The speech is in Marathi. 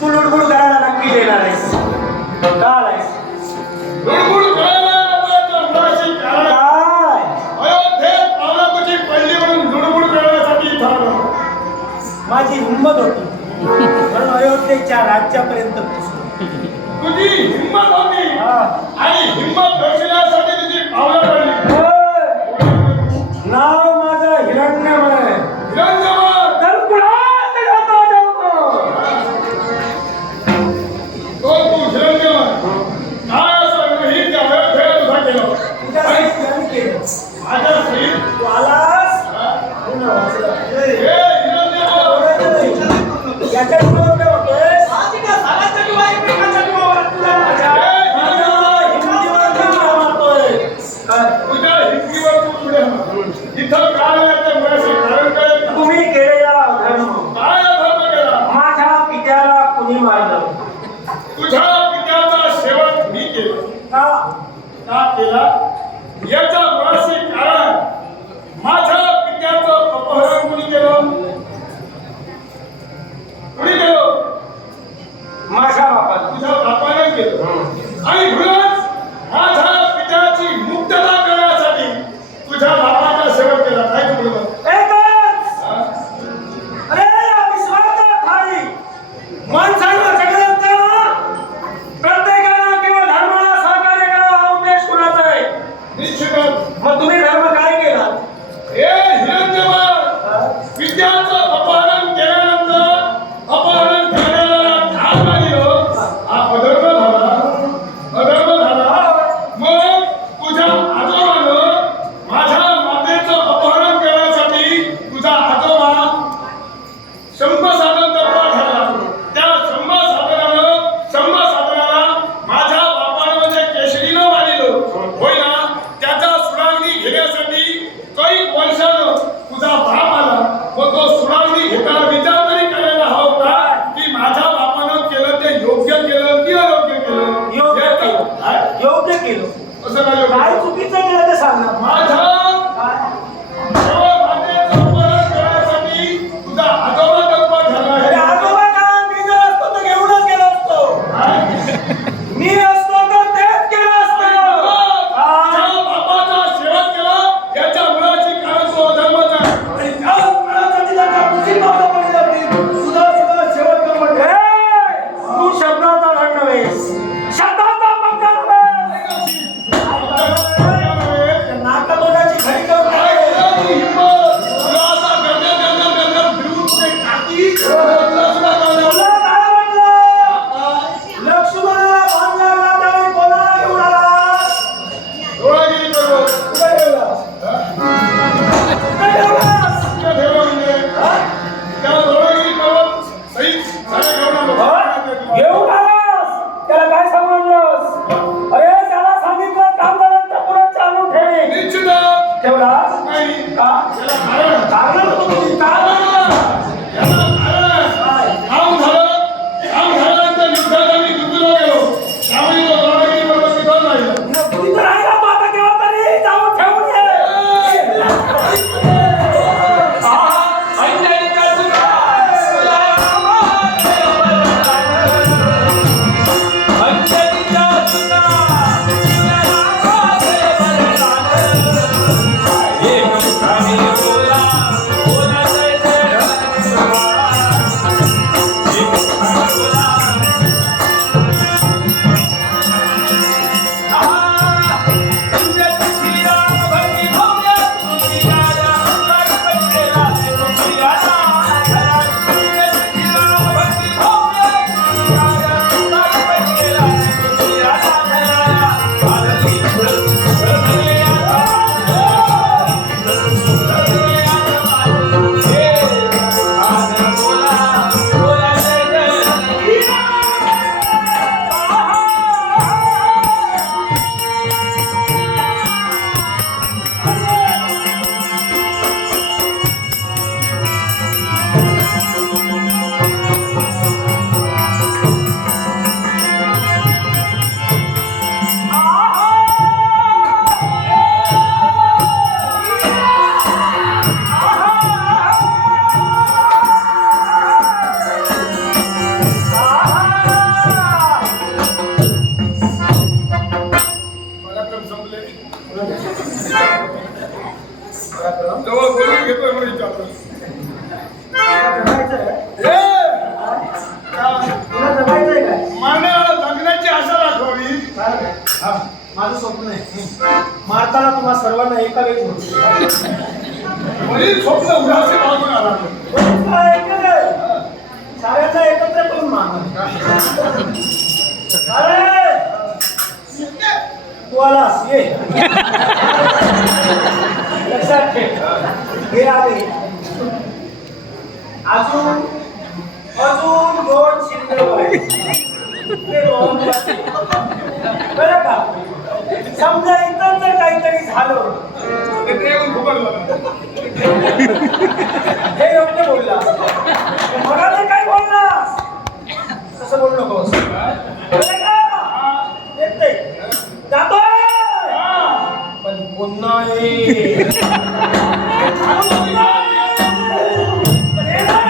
तू लुडबुड करायला नक्की येणार आहेस. का माझी हिंमत होती. पण अयोध्येच्या राज्यापर्यंत तुझी हिंमत होती. आणि हिंमत दर्शनासाठी तुझी पावलं नाव माझं हिरण्य немає. शिक्षकांनी मग तुम्ही धर्म काय केला? हे हिरण्यवा विद्यार्थ्या घेऊन आलास? त्याला काय सांगितलंस अरे त्याला सांगितलं काम झालं तर पुन्हा चालू ठेव ठेवला कारण कारण सर्वांना एका वेळी साऱ्यांना एकत्र करून तू आलास ये. लक्षात ठेव. हे आले. अजून अजून दोन महत्त्वाचे. बरं का? समजा झालं. ते येऊन फुकट हे योग्य बोलला. मगाचं काय बोललास? तसं बोलू नकोस. कळलं पण पुन्हा ये. पण येणार